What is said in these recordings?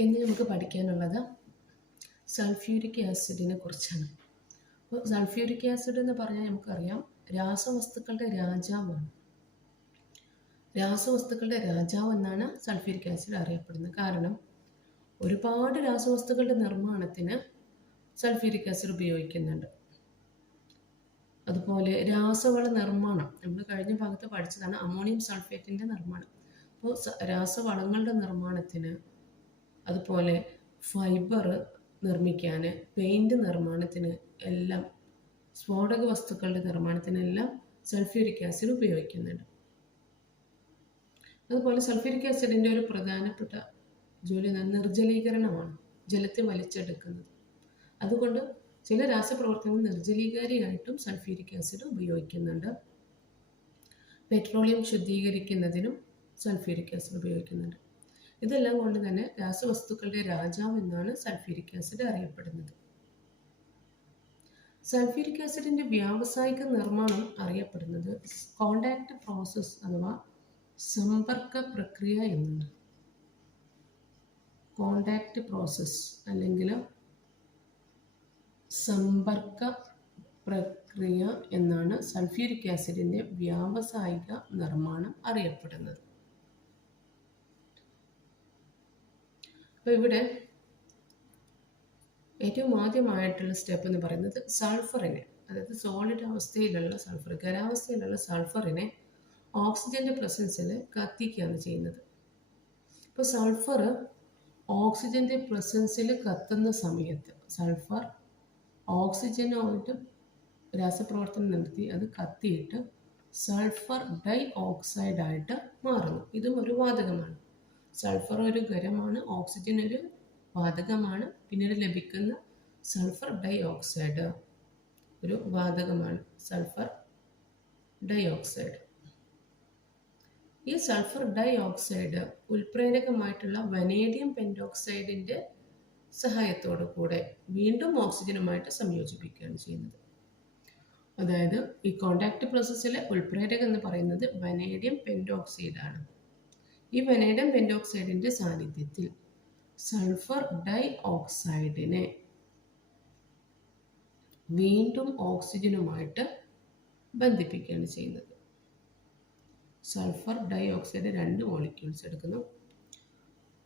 ഇന്ന് നമുക്ക് പഠിക്കാനുള്ളത് സൾഫ്യൂരിക് ആസിഡിനെ കുറിച്ചാണ്. അപ്പോൾ സൾഫ്യൂരിക് ആസിഡ് എന്ന് പറഞ്ഞാൽ നമുക്കറിയാം രാസവസ്തുക്കളുടെ രാജാവാണ്. രാസവസ്തുക്കളുടെ രാജാവ് എന്നാണ് സൾഫ്യൂരിക് ആസിഡ് അറിയപ്പെടുന്നത്. കാരണം ഒരുപാട് രാസവസ്തുക്കളുടെ നിർമ്മാണത്തിന് സൾഫ്യൂരിക് ആസിഡ് ഉപയോഗിക്കുന്നുണ്ട്. അതുപോലെ രാസവള നിർമ്മാണം. നമ്മൾ കഴിഞ്ഞ ഭാഗത്ത് പഠിച്ചതാണ് അമോണിയം സൾഫേറ്റിന്റെ നിർമ്മാണം. അപ്പോൾ രാസവളങ്ങളുടെ നിർമ്മാണത്തിന് അതുപോലെ ഫൈബർ നിർമ്മിക്കാൻ പെയിന്റ് നിർമ്മാണത്തിന് എല്ലാം സ്ഫോടക വസ്തുക്കളുടെ നിർമ്മാണത്തിനെല്ലാം സൾഫ്യൂരിക് ആസിഡ് ഉപയോഗിക്കുന്നുണ്ട്. അതുപോലെ സൾഫ്യൂരിക് ആസിഡിന്റെ ഒരു പ്രധാനപ്പെട്ട ജോലി നിർജലീകരണമാണ് ജലത്തെ വലിച്ചെടുക്കുന്നത്. അതുകൊണ്ട് ചില രാസപ്രവർത്തനങ്ങൾ നിർജലീകാരിയായിട്ടും സൾഫ്യൂരിക് ആസിഡ് ഉപയോഗിക്കുന്നുണ്ട്. പെട്രോളിയം ശുദ്ധീകരിക്കുന്നതിനും സൾഫ്യൂരിക് ആസിഡ് ഉപയോഗിക്കുന്നുണ്ട്. ഇതെല്ലാം കൊണ്ട് തന്നെ രാസവസ്തുക്കളുടെ രാജാവ് എന്നാണ് സൾഫ്യൂരിക് ആസിഡ് അറിയപ്പെടുന്നത്. സൾഫ്യൂരിക് ആസിഡിന്റെ വ്യാവസായിക നിർമ്മാണം അറിയപ്പെടുന്നത് കോണ്ടാക്ട് പ്രോസസ് അഥവാ സമ്പർക്ക പ്രക്രിയ എന്നാണ്. കോണ്ടാക്ട് പ്രോസസ് അല്ലെങ്കിൽ സമ്പർക്ക പ്രക്രിയ എന്നാണ് സൾഫ്യൂരിക് ആസിഡിന്റെ വ്യാവസായിക നിർമ്മാണം അറിയപ്പെടുന്നത്. അപ്പോൾ ഇവിടെ ഏറ്റവും ആദ്യമായിട്ടുള്ള സ്റ്റെപ്പ് എന്ന് പറയുന്നത് സൾഫറിനെ അതായത് സോളിഡ് അവസ്ഥയിലുള്ള സൾഫർ ഖരാവസ്ഥയിലുള്ള സൾഫറിനെ ഓക്സിജന്റെ പ്രസൻസിൽ കത്തിക്കുകയാണ് ചെയ്യുന്നത്. ഇപ്പോൾ സൾഫർ ഓക്സിജന്റെ പ്രസൻസിൽ കത്തുന്ന സമയത്ത് സൾഫർ ഓക്സിജനുമായിട്ട് രാസപ്രവർത്തനം നടത്തി അത് കത്തിയിട്ട് സൾഫർ ഡൈ ഓക്സൈഡായിട്ട് മാറുന്നു. ഇതും ഒരു വാതകമാണ്. സൾഫർ ഒരു ഖരമാണ് ഓക്സിജൻ ഒരു വാതകമാണ് പിന്നീട് ലഭിക്കുന്ന സൾഫർ ഡൈ ഓക്സൈഡ് ഒരു വാതകമാണ് സൾഫർ ഡൈ ഓക്സൈഡ് ഈ സൾഫർ ഡൈ ഓക്സൈഡ് ഉൽപ്രേരകമായിട്ടുള്ള വനേഡിയം പെൻഡോക്സൈഡിന്റെ സഹായത്തോടു കൂടെ വീണ്ടും ഓക്സിജനുമായിട്ട് സംയോജിപ്പിക്കുകയാണ് ചെയ്യുന്നത്. അതായത് ഈ കോണ്ടാക്ട് പ്രോസസ്സിലെ ഉൽപ്രേരകം എന്ന് പറയുന്നത് വനേഡിയം പെന്റോക്സൈഡാണ് ഈ വനേഡിയം പെൻഡോക്സൈഡിന്റെ സാന്നിധ്യത്തിൽ സൾഫർ ഡൈ ഓക്സൈഡിനെ വീണ്ടും ഓക്സിജനുമായിട്ട് ബന്ധിപ്പിക്കുകയാണ് ചെയ്യുന്നത്. സൾഫർ ഡൈ ഓക്സൈഡ് രണ്ട് മോളിക്യൂൾസ് എടുക്കുന്നു.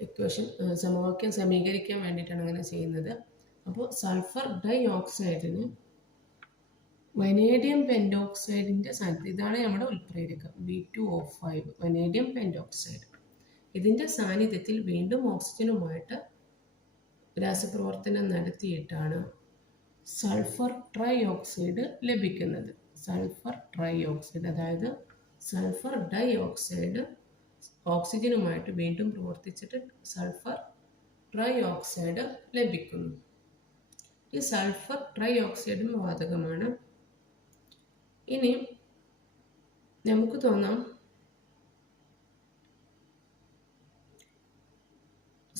ഇക്വേഷൻ സമവാക്യം സമീകരിക്കാൻ വേണ്ടിയിട്ടാണ് അങ്ങനെ ചെയ്യുന്നത്. അപ്പോൾ സൾഫർ ഡൈ ഓക്സൈഡിന് വനേഡിയം പെൻഡോക്സൈഡിന്റെ സാന്നിധ്യം ഇതാണ് നമ്മുടെ ഉൽപ്രേരകം V two O five vanadium pentoxide. ഇതിന്റെ സാന്നിധ്യത്തിൽ വീണ്ടും ഓക്സിജനുമായിട്ട് രാസപ്രവർത്തനം നടത്തിയിട്ടാണ് സൾഫർ ട്രൈ ഓക്സൈഡ് ലഭിക്കുന്നത്. സൾഫർ ട്രൈ ഓക്സൈഡ് അതായത് സൾഫർ ഡൈ ഓക്സൈഡ് ഓക്സിജനുമായിട്ട് വീണ്ടും പ്രവർത്തിച്ചിട്ട് സൾഫർ ട്രൈ ഓക്സൈഡ് ലഭിക്കുന്നു. ഈ സൾഫർ ട്രൈ ഓക്സൈഡും വാതകമാണ്. ഇനി നമുക്ക് തോന്നാം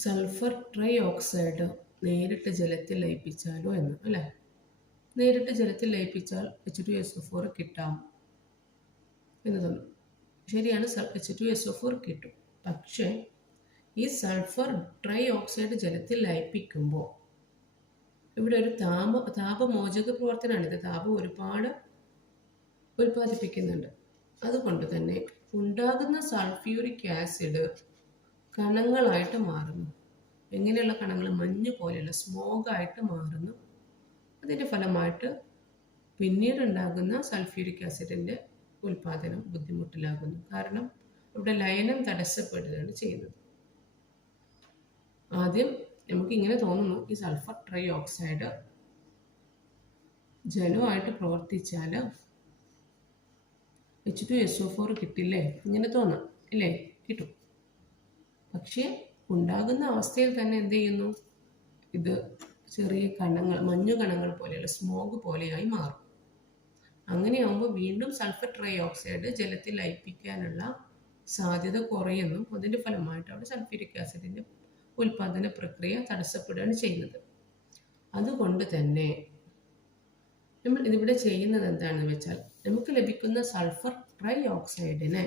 സൾഫർ ട്രൈ ഓക്സൈഡ് നേരിട്ട് ജലത്തിൽ ലയിപ്പിച്ചാലോ എന്ന് അല്ലേ? നേരിട്ട് ജലത്തിൽ ലയിപ്പിച്ചാൽ H two S O four കിട്ടാം എന്ന് തോന്നും ശരിയാണ് H two S O four കിട്ടും. പക്ഷേ ഈ സൾഫർ ട്രൈ ഓക്സൈഡ് ജലത്തിൽ ലയിപ്പിക്കുമ്പോൾ ഇവിടെ ഒരു താപ താപമോചക പ്രവർത്തനമാണ് ഇത്. താപം ഒരുപാട് ഉൽപ്പാദിപ്പിക്കുന്നുണ്ട്. അതുകൊണ്ട് തന്നെ ഉണ്ടാകുന്ന സൾഫ്യൂരിക് ആസിഡ് കണങ്ങളായിട്ട് മാറുന്നു. എങ്ങനെയുള്ള കണങ്ങൾ മഞ്ഞ് പോലെയുള്ള സ്മോഗായിട്ട് മാറുന്നു. അതിന്റെ ഫലമായിട്ട് പിന്നീട് ഉണ്ടാകുന്ന സൾഫ്യൂരിക് ആസിഡിന്റെ ഉൽപ്പാദനം ബുദ്ധിമുട്ടിലാകുന്നു. കാരണം ഇവിടെ ലയനം തടസ്സപ്പെടുകയാണ് ചെയ്യുന്നത്. ആദ്യം നമുക്കിങ്ങനെ തോന്നുന്നു ഈ സൾഫർ ട്രൈ ഓക്സൈഡ് ജലമായിട്ട് പ്രവർത്തിച്ചാൽ H two S O four കിട്ടില്ലേ? ഇങ്ങനെ തോന്നാം. ഇല്ലേ? കിട്ടും. പക്ഷേ ഉണ്ടാകുന്ന അവസ്ഥയിൽ തന്നെ എന്ത് ചെയ്യുന്നു? ഇത് ചെറിയ കണങ്ങൾ മഞ്ഞു കണങ്ങൾ പോലെയുള്ള സ്മോഗ് പോലെയായി മാറും. അങ്ങനെയാകുമ്പോൾ വീണ്ടും സൾഫർ ട്രൈ ഓക്സൈഡ് ജലത്തിൽ ലയിപ്പിക്കാനുള്ള സാധ്യത കുറയുന്നു. അതിന്റെ ഫലമായിട്ട് അവിടെ സൾഫ്യൂരിക് ആസിഡിന്റെ ഉൽപാദന പ്രക്രിയ തടസ്സപ്പെടുകയാണ് ചെയ്യുന്നത്. അതുകൊണ്ട് തന്നെ നമ്മൾ ഇതിവിടെ ചെയ്യുന്നത് എന്താണെന്ന് വെച്ചാൽ നമുക്ക് ലഭിക്കുന്ന സൾഫർ ട്രൈ ഓക്സൈഡിനെ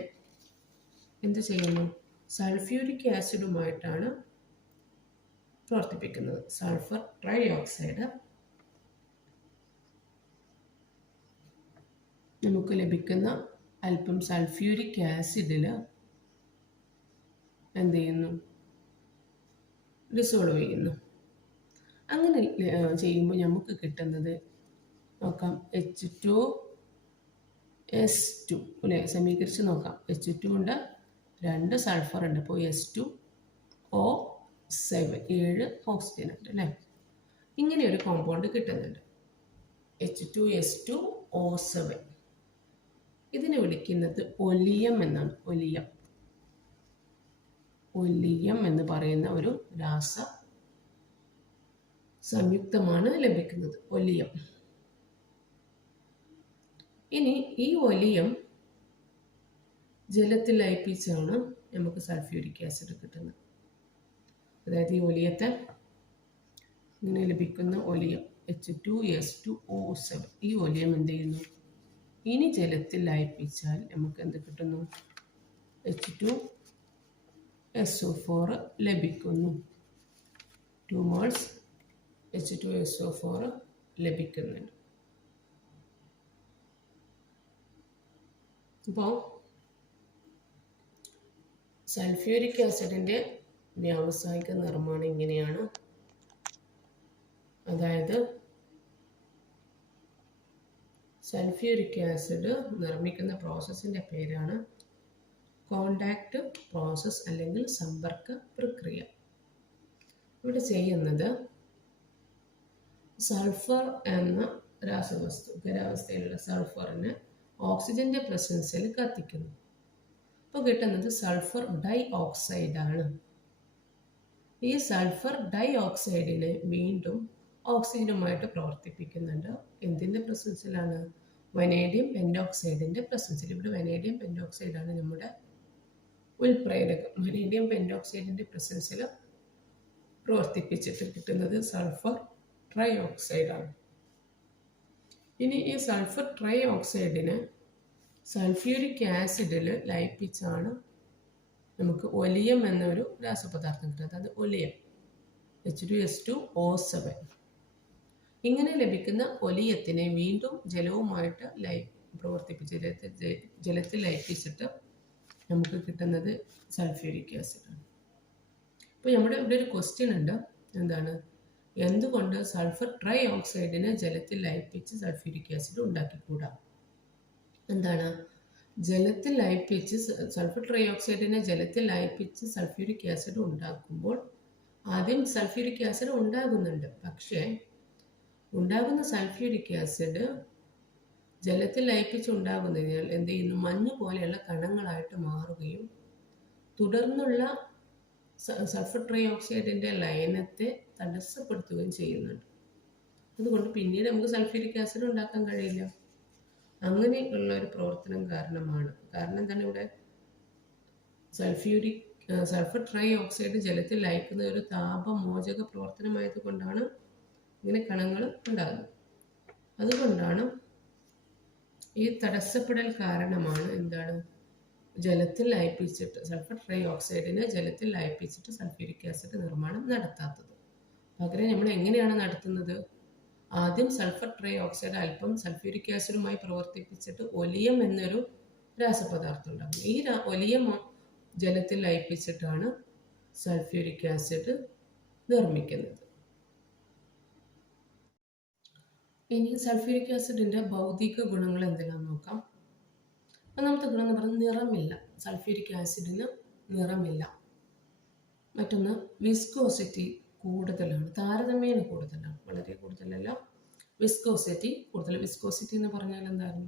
എന്ത് ചെയ്യുന്നു? സൾഫ്യൂരിക് ആസിഡുമായിട്ടാണ് പ്രവർത്തിപ്പിക്കുന്നത്. സൾഫർ ട്രൈ ഓക്സൈഡ് നമുക്ക് ലഭിക്കുന്ന അല്പം സൾഫ്യൂരിക് ആസിഡിൽ എന്ത് ചെയ്യുന്നു? ഡിസോൾവ് ചെയ്യുന്നു. അങ്ങനെ ചെയ്യുമ്പോൾ നമുക്ക് കിട്ടുന്നത് നോക്കാം എച്ച് ടു എസ് ടു അല്ലേ? സമീകരിച്ച് നോക്കാം. എച്ച് ടു ഉണ്ട് രണ്ട് സൾഫർ ഉണ്ട്. അപ്പോൾ എസ് ടു ഒ സെവൻ ഏഴ് ഓക്സിജൻ ഉണ്ട് അല്ലേ? ഇങ്ങനെ ഒരു കോമ്പൗണ്ട് കിട്ടുന്നുണ്ട്. H two S two O seven ഇതിനെ വിളിക്കുന്നത് ഒലിയം എന്നാണ്. ഒലിയം. ഒലിയം എന്ന് പറയുന്ന ഒരു രാസ സംയുക്തമാണ് ലഭിക്കുന്നത്. ഒലിയം. ഇനി ഈ ഒലിയം ജലത്തിൽ ലയിപ്പിച്ചാണ് നമുക്ക് സൾഫ്യൂരിക് ആസിഡ് കിട്ടുന്നത്. അതായത് ഈ ഒലിയത്തെ ഇങ്ങനെ ലഭിക്കുന്ന oleum H two S two O seven ഈ ഒലിയം എന്ത് ചെയ്യുന്നു? ഇനി ജലത്തിൽ ലയിപ്പിച്ചാൽ നമുക്ക് എന്ത് കിട്ടുന്നു? H two S O four ലഭിക്കുന്നു. Two moles H two S O four ലഭിക്കുന്നുണ്ട്. അപ്പോൾ സൾഫ്യൂരിക് ആസിഡിന്റെ വ്യാവസായിക നിർമ്മാണം ഇങ്ങനെയാണ്. അതായത് സൾഫ്യൂരിക് ആസിഡ് നിർമ്മിക്കുന്ന പ്രോസസ്സിന്റെ പേരാണ് കോണ്ടാക്ട് പ്രോസസ് അല്ലെങ്കിൽ സമ്പർക്ക പ്രക്രിയ. ഇവിടെ ചെയ്യുന്നത് സൾഫർ എന്ന രാസവസ്തു ഖരാവസ്ഥയിലുള്ള സൾഫറിനെ ഓക്സിജന്റെ പ്രസൻസിൽ കത്തിക്കുന്നു. അപ്പോൾ കിട്ടുന്നത് സൾഫർ ഡൈ ഓക്സൈഡാണ് ഈ സൾഫർ ഡൈ ഓക്സൈഡിനെ വീണ്ടും ഓക്സിജനുമായിട്ട് പ്രവർത്തിപ്പിക്കുന്നുണ്ട്. എന്തിന്റെ പ്രസൻസിലാണ്? വനേഡിയം പെൻഡോക്സൈഡിന്റെ പ്രസൻസിൽ. ഇവിടെ വനേഡിയം പെൻഡോക്സൈഡാണ് നമ്മുടെ ഉൽപ്രേരകം. വനേഡിയം പെൻഡോക്സൈഡിന്റെ പ്രസൻസിൽ പ്രവർത്തിപ്പിച്ചിട്ട് കിട്ടുന്നത് സൾഫർ ട്രൈ ഓക്സൈഡാണ് ഇനി ഈ സൾഫർ ട്രൈ ഓക്സൈഡിനെ സൾഫ്യൂരിക് ആസിഡിൽ ലയിപ്പിച്ചാണ് നമുക്ക് ഒലിയം എന്നൊരു രാസപദാർത്ഥം കിട്ടുന്നത്. അത് oleum. H two S two O seven ഇങ്ങനെ ലഭിക്കുന്ന ഒലിയത്തിനെ വീണ്ടും ജലവുമായിട്ട് ലൈ പ്രവർത്തിപ്പിച്ച് ജലത്തിൽ ലയിപ്പിച്ചിട്ട് നമുക്ക് കിട്ടുന്നത് സൾഫ്യൂരിക് ആസിഡാണ്. അപ്പോൾ നമ്മുടെ ഇവിടെ ഒരു ക്വസ്റ്റ്യൻ ഉണ്ട്. എന്താണ്? എന്തുകൊണ്ട് സൾഫർ ട്രൈ ഓക്സൈഡിനെ ജലത്തിൽ ലയിപ്പിച്ച് സൾഫ്യൂരിക് ആസിഡ് ഉണ്ടാക്കിക്കൂടാ? എന്താണ്? ജലത്തിൽ ലയിപ്പിച്ച് സൾഫർ ട്രൈ ഓക്സൈഡിനെ ജലത്തിൽ ലയിപ്പിച്ച് സൾഫ്യൂരിക് ആസിഡ് ഉണ്ടാക്കുമ്പോൾ ആദ്യം സൾഫ്യൂരിക് ആസിഡ് ഉണ്ടാകുന്നുണ്ട്. പക്ഷേ ഉണ്ടാകുന്ന സൾഫ്യൂരിക് ആസിഡ് ജലത്തിൽ ലയിപ്പിച്ച് ഉണ്ടാകുന്നതിനാൽ എന്ത് ചെയ്യുന്നു? മഞ്ഞ് പോലെയുള്ള കണങ്ങളായിട്ട് മാറുകയും തുടർന്നുള്ള സൾഫർ ട്രൈ ഓക്സൈഡിന്റെ ലയനത്തെ തടസ്സപ്പെടുത്തുകയും ചെയ്യുന്നുണ്ട്. അതുകൊണ്ട് പിന്നീട് നമുക്ക് സൾഫ്യൂരിക് ആസിഡ് ഉണ്ടാക്കാൻ കഴിയില്ല. അങ്ങനെയുള്ള ഒരു പ്രവർത്തനം കാരണമാണ്. കാരണം എന്താണ് ഇവിടെ? സൾഫ്യൂരിക് സൾഫർ ട്രൈ ഓക്സൈഡ് ജലത്തിൽ ലയിക്കുന്ന ഒരു താപമോചക പ്രവർത്തനമായത് കൊണ്ടാണ് ഇങ്ങനെ കണങ്ങൾ ഉണ്ടാകുന്നത്. അതുകൊണ്ടാണ് ഈ തടസ്സപ്പെടൽ കാരണമാണ് എന്താണ്? ജലത്തിൽ ലയിപ്പിച്ചിട്ട് സൾഫർ ട്രൈ ഓക്സൈഡിനെ ജലത്തിൽ ലയിപ്പിച്ചിട്ട് സൾഫ്യൂരിക് ആസിഡ് നിർമ്മാണം നടത്താത്തത്. പകരം നമ്മൾ എങ്ങനെയാണ് നടത്തുന്നത്? ആദ്യം സൾഫർ ട്രൈ ഓക്സൈഡ് അല്പം സൾഫ്യൂരിക് ആസിഡുമായി പ്രവർത്തിപ്പിച്ചിട്ട് ഒലിയം എന്നൊരു രാസപദാർത്ഥം ഉണ്ടാകും ഈ ഒലിയം ജലത്തിൽ ലയിപ്പിച്ചിട്ടാണ് സൾഫ്യൂരിക് ആസിഡ് നിർമ്മിക്കുന്നത്. ഇനി സൾഫ്യൂരിക് ആസിഡിന്റെ ഭൗതിക ഗുണങ്ങൾ എന്തെല്ലാം നോക്കാം. ഒന്നാമത്തെ ഗുണം എന്ന് പറയുന്നത് നിറമില്ല. സൾഫ്യൂരിക് ആസിഡിന് നിറമില്ല. മറ്റൊന്ന് വിസ്കോസിറ്റി കൂടുതലാണ്. താരതമ്യേന കൂടുതലാണ്. വളരെ കൂടുതലല്ല. വിസ്കോസിറ്റി കൂടുതൽ വിസ്കോസിറ്റി എന്ന് പറഞ്ഞാൽ എന്തായിരുന്നു?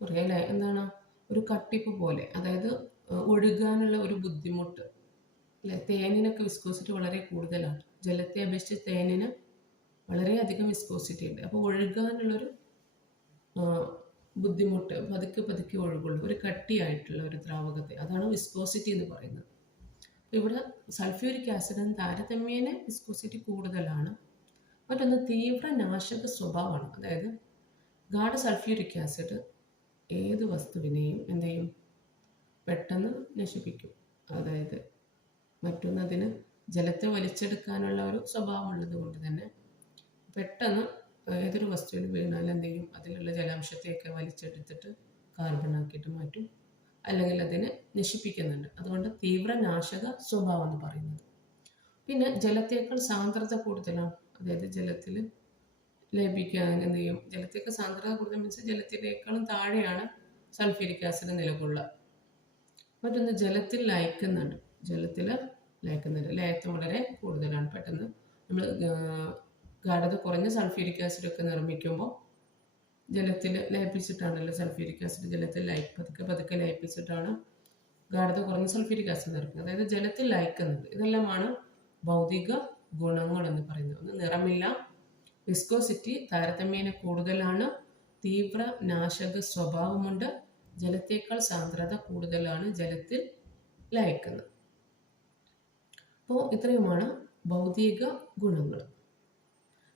അറിയാലേ എന്താണ്? ഒരു കട്ടിപ്പ് പോലെ. അതായത് ഒഴുകാനുള്ള ഒരു ബുദ്ധിമുട്ട്. അല്ലെ? തേനിനൊക്കെ വിസ്കോസിറ്റി വളരെ കൂടുതലാണ്. ജലത്തെ അപേക്ഷിച്ച് തേനിന് വളരെയധികം വിസ്കോസിറ്റി ഉണ്ട്. അപ്പോൾ ഒഴുകാനുള്ളൊരു ബുദ്ധിമുട്ട് പതുക്കെ പതുക്കെ ഒഴുകുള്ളൂ. ഒരു കട്ടിയായിട്ടുള്ള ഒരു ദ്രാവകത്തെ. അതാണ് വിസ്കോസിറ്റി എന്ന് പറയുന്നത്. ഇവിടെ സൾഫ്യൂരിക് ആസിഡിന് താരതമ്യേന വിസ്കോസിറ്റി കൂടുതലാണ്. മറ്റൊന്ന് തീവ്ര നാശക സ്വഭാവമാണ്. അതായത് ഗാഢ സൾഫ്യൂരിക് ആസിഡ് ഏത് വസ്തുവിനെയും എന്ത് ചെയ്യും? പെട്ടെന്ന് നശിപ്പിക്കും. അതായത് മറ്റൊന്നതിന് ജലത്തെ വലിച്ചെടുക്കാനുള്ള ഒരു സ്വഭാവമുള്ളത് കൊണ്ട് തന്നെ പെട്ടെന്ന് ഏതൊരു വസ്തുവിൽ വീണാൽ എന്ത് ചെയ്യും? അതിലുള്ള ജലാംശത്തെയൊക്കെ വലിച്ചെടുത്തിട്ട് കാർബൺ ആക്കിയിട്ട് മാറ്റും. അല്ലെങ്കിൽ അതിനെ നശിപ്പിക്കുന്നുണ്ട്. അതുകൊണ്ട് തീവ്രനാശക സ്വഭാവം എന്ന് പറയുന്നത്. പിന്നെ ജലത്തേക്കാൾ സാന്ദ്രത കൂടുതലാണ് അതായത് ജലത്തിൽ ലയിപ്പിക്കുകയാണെങ്കിൽ എന്ത് ചെയ്യും? ജലത്തേക്കാൾ സാന്ദ്രത കൂടുതൽ മീൻസ് ജലത്തിനേക്കാളും താഴെയാണ് സൾഫ്യൂരിക് ആസിഡ് നിലകൊള്ളുക. മറ്റൊന്ന് ജലത്തിൽ ലയിക്കുന്നുണ്ട്. ജലത്തിൽ ലയിക്കുന്നുണ്ട്. ലയത്വം വളരെ കൂടുതലാണ് പെട്ടെന്ന്. നമ്മൾ ഗാഢത കുറഞ്ഞ സൾഫ്യൂരിക് ആസിഡ് ഒക്കെ നിർമ്മിക്കുമ്പോൾ ജലത്തിൽ ലയിപ്പിച്ചിട്ടാണല്ലോ സൾഫ്യൂരിക് ആസിഡ് ജലത്തിൽ ലയി പതുക്കെ പതുക്കെ ലയിപ്പിച്ചിട്ടാണ് ഗാഢത കുറഞ്ഞ സൾഫ്യൂരിക് ആസിഡ് നിർമ്മിക്കുന്നത് അതായത് ജലത്തിൽ ലയിക്കുന്നത് ഇതെല്ലാമാണ് ഭൗതിക ഗുണങ്ങൾ എന്ന് പറയുന്നത്. ഒന്ന് നിറമില്ല. വിസ്കോസിറ്റി താരതമ്യേന കൂടുതലാണ്. തീവ്ര നാശക സ്വഭാവമുണ്ട്. ജലത്തേക്കാൾ സാന്ദ്രത കൂടുതലാണ് ജലത്തിൽ ലയിക്കുന്നത്. അപ്പോൾ ഇത്രയുമാണ് ഭൗതിക ഗുണങ്ങൾ.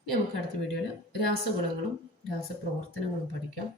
ഇനി നമുക്ക് അടുത്ത വീഡിയോയിൽ രാസഗുണങ്ങളും രാസപ്രവർത്തനങ്ങളും പഠിക്കാം.